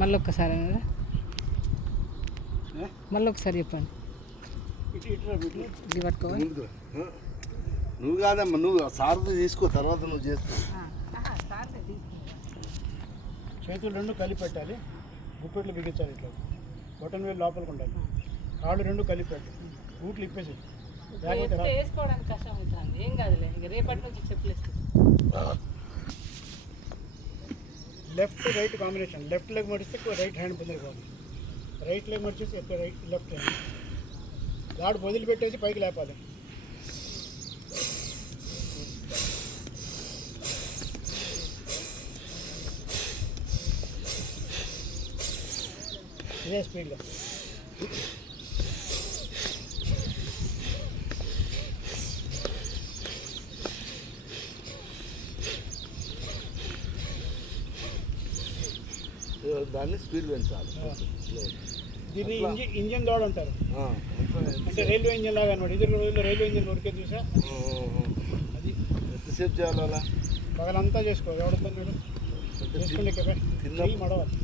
మళ్ళీ ఒక్కసారి అన్నారా? మళ్ళీ ఒకసారి చెప్పండి. ఇది పట్టుకోవాలి. నువ్వు కాదమ్మా, నువ్వు సార్ది తీసుకో, తర్వాత నువ్వు చేసుకో. చేతులు రెండు కలిపి పెట్టాలి, గుప్పెట్లు బిగించాలి, ఇట్లా బొటన్ వేలు లోపలికి ఉండాలి, కాళ్ళు రెండు కలిపి పెట్టాలి, బూట్లు ఇప్పేసి వేసుకోవడానికి కష్టం అవుతుంది. ఏం కాదులే, ఇక రేపటి నుంచి చెప్పలేదు. Left right combination, left leg మడిస్తే రైట్ హ్యాండ్ పొందరు కాదు, రైట్ లెగ్ మడిచేసి ఎక్కువ రైట్ లెఫ్ట్ హ్యాండ్ గాడు వదిలిపెట్టేసి పైకి లేపాలి. ఇదే స్పీడ్లో. దాన్ని స్పీడ్ పెంచాలి. దీన్ని ఇంజన్ దోడ అంటారు, అంటే రైల్వే ఇంజన్ లాగా అనమాట. ఇద్దరు రోజుల్లో రైల్వే ఇంజన్ ఉడికే చూసా, అది ఎంతసేపు చేయాలి అలా? పగలంతా చేసుకోవాలి. ఎవడొద్దని చేసుకుంటే మడవాలి.